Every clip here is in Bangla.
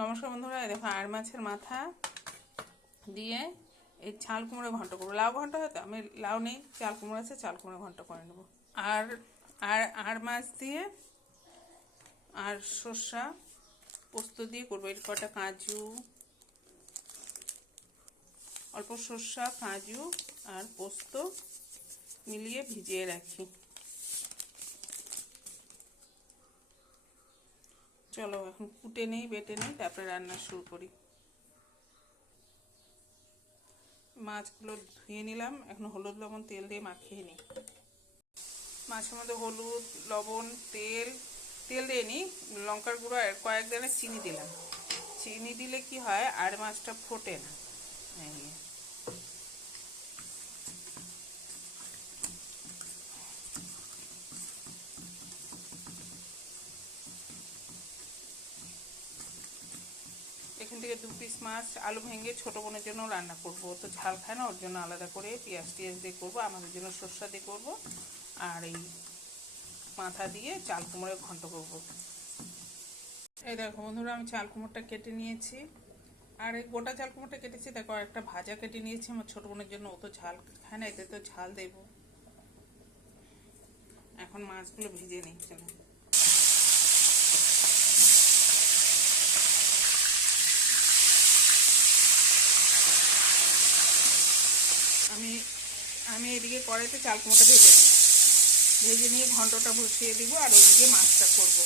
নমস্কার বন্ধুরা, এই দেখো আর মাছের মাথা দিয়ে এই চাল কুমড়ো ঘন্ট করবো। লাউ ঘন্ট হয়তো আমি লাউ নেই, চাল কুমড়ো আছে, চাল কুমড়ো ঘন্ট করে নেবো। আর আর আর মাছ দিয়ে আর শসা পোস্ত দিয়ে করবো। এর কটা কাজু, অল্প শসা, কাজু আর পোস্ত মিলিয়ে ভিজিয়ে রাখি। চলো এখন কুটে নেই, বেটে নেই, তারপরে রান্না শুরু করি। মাছগুলো ধুয়ে নিলাম, এখন হলুদ লবণ তেল দিয়ে মাখিয়ে নিই। মাছের মধ্যে হলুদ লবণ তেল দিয়ে নিই, লঙ্কার গুঁড়ো আর কয়েক দানা চিনি দিলাম। চিনি দিলে কি হয়, আর মাছটা ফোটে না। এখান থেকে 2 পিস মাছ আলু ভেঙে ছোটো বোনের জন্য রান্না করবো। তো ঝাল খায় না, ওর জন্য আলাদা করে পেঁয়াজ দিয়ে করবো, আমাদের জন্য সরষা দিয়ে করবো। আর এই মাথা দিয়ে চাল কুমড়োর ঘন্ট করবো। এই দেখো বন্ধুরা, আমি চাল কুমড়োটা কেটে নিয়েছি। আর এই গোটা চাল কুমড়োটা কেটেছি, দেখো একটা ভাজা কেটে নিয়েছি আমার ছোটো বোনের জন্য। ও তো ঝাল খায় না, এতে তো ঝাল দেবো। এখন মাছগুলো ভিজে নিই। চলো আমি এদিকে কড়াইতে চাল কুমড়োটা ভেজে নিয়ে ঘন্টটা বসিয়ে দিব, আর ওইদিকে মাছটা করব।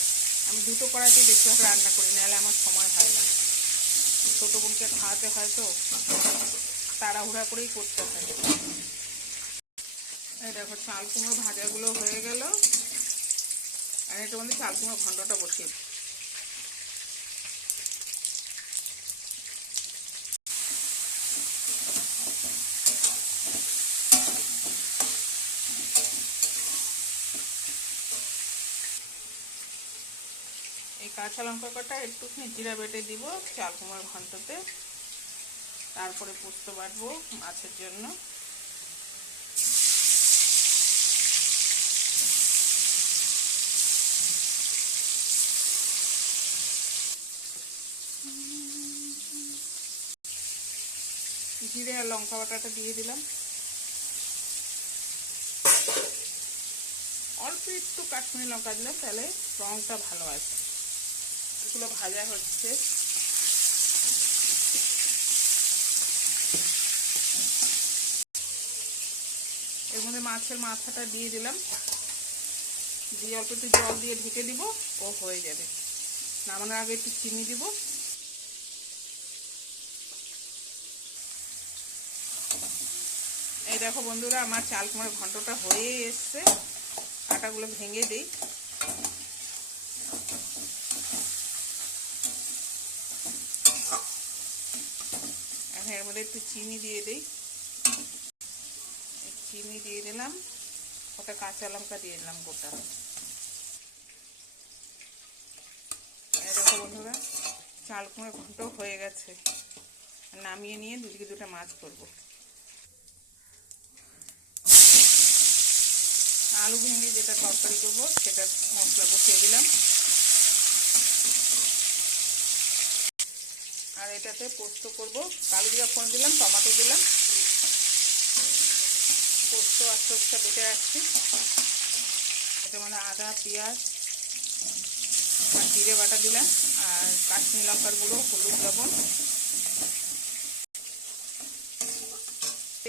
আমি দুটো কড়াইতে বেশিরভাগ রান্না করি, নাহলে আমার সময় হয় না। ছোটো বোনকে খাওয়াতে হয়, তো তাড়াহুড়া করেই করতে হয়। এই দেখো চাল কুমড়ো ভাজাগুলো হয়ে গেল, আর এটার মধ্যে চাল কুমড়ো ঘন্টটা বসিয়ে দিই। এই কাঁচা লঙ্কা কটা একটুখানি জিরা বেটে দিব চাল কুমড়োর ঘন্টতে। তারপরে পোস্ত বাটবো মাছের জন্য। জিরে আর লঙ্কা বাটাটা দিয়ে দিলাম। অল্প একটু কাশ্মীরি লঙ্কা দিলাম, তাহলে রঙটা ভালো আছে। এগুলো ভাজা হচ্ছে। এর মধ্যে মাছের মাথাটা দিয়ে দিলাম, দিয়ে অল্প একটু জল দিয়ে ঢেকে দিব, ও হয়ে যাবে। নামানোর আগে একটু চিনি দিব। এই দেখো বন্ধুরা, আমার চাল কুমড়োর ঘন্টটা হয়ে এসছে। আটাগুলো ভেঙে দিই। এখন এর মধ্যে একটু চিনি দিয়ে দিই। চিনি দিয়ে দিলাম, ওটা কাঁচা লঙ্কা দিয়ে দিলাম গোটা। এই দেখো বন্ধুরা, চাল কুমড়োর ঘন্ট হয়ে গেছে। নামিয়ে নিয়ে দুদিকে দুটো মাছ করব। আলু ভেঙে যেটা তরকারি করবো, সেটা মশলা বসিয়ে দিলাম। আর এটাতে পোস্ত করব। কালো জিরা ফোড়ন দিলাম, টমেটো দিলাম, পোস্ত আর সরষা বেটে রাখছি। এটার মধ্যে আদা পেঁয়াজ আর জিরে বাটা দিলাম, আর কাশ্মীরি লঙ্কার গুঁড়ো, হলুদ লবণ,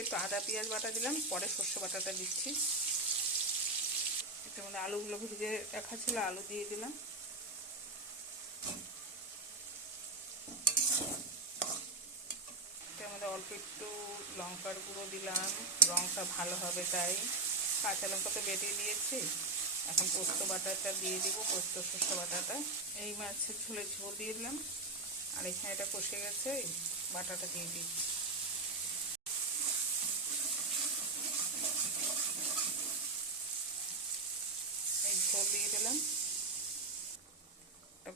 একটু আদা পেঁয়াজ বাটা দিলাম, পরে সরষে বাটাটা দিচ্ছি। এটার মধ্যে আলুগুলো ভেজে রাখা ছিল, আলু দিয়ে দিলাম। এটার মধ্যে অল্প একটু লঙ্কার গুঁড়ো দিলাম, রঙটা ভালো হবে তাই। কাঁচা লঙ্কা তো বেটে দিয়েছি। এখন পোস্ত বাটাটা দিয়ে দিব, পোস্ত সরষে বাটাটা। এই মাছের ঝোলের ঝোল দিয়ে দিলাম, আর এখানে এটা কষে গেছে, বাটাটা দিয়ে দিই। এই ঝোল দিয়ে দিলাম,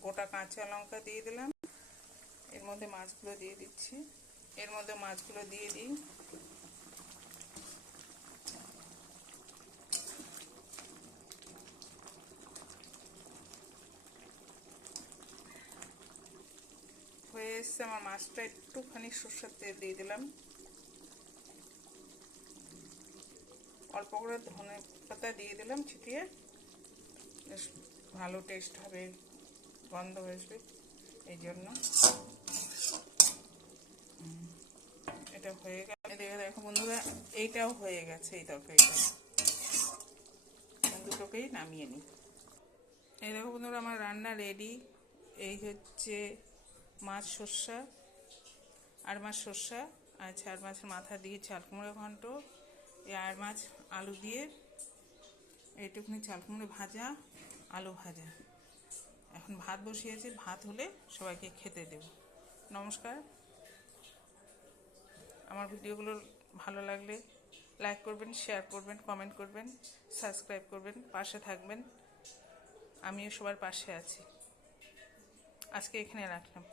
গোটা কাঁচা লঙ্কা দিয়ে দিলাম। এর মধ্যে মাছগুলো দিয়ে দিচ্ছি। দিই। এসছে আমার মাছটা একটুখানি সর্ষের তেল দিয়ে দিলাম, অল্প করে ধনে পাতা দিয়ে দিলাম ছিটিয়ে, বেশ ভালো টেস্ট হবে, গন্ধ আসবে এই জন্য। এটা হয়ে গেল, দেখো বন্ধুরা এইটাও হয়ে গেছে, এই তরকারিটা দুটোকেই নামিয়ে নিই। এই দেখো বন্ধুরা আমার রান্না রেডি। এই হচ্ছে মাছ সর্ষা, আর মাছ সর্ষা আর আর মাছের মাথা দিয়ে চাল কুমড়ো ঘন্ট, এই আর মাছ আলু দিয়ে এইটুকুনি চাল কুমড়ো ভাজা, আলু ভাজা। এখন ভাত বসিয়েছি, ভাত হলে সবাইকে খেতে দেব। নমস্কার। আমার ভিডিওগুলো ভালো লাগলে লাইক করবেন, শেয়ার করবেন, কমেন্ট করবেন, সাবস্ক্রাইব করবেন, পাশে থাকবেন। আমিও সবার পাশে আছি। আজকে এখানে রাখলাম।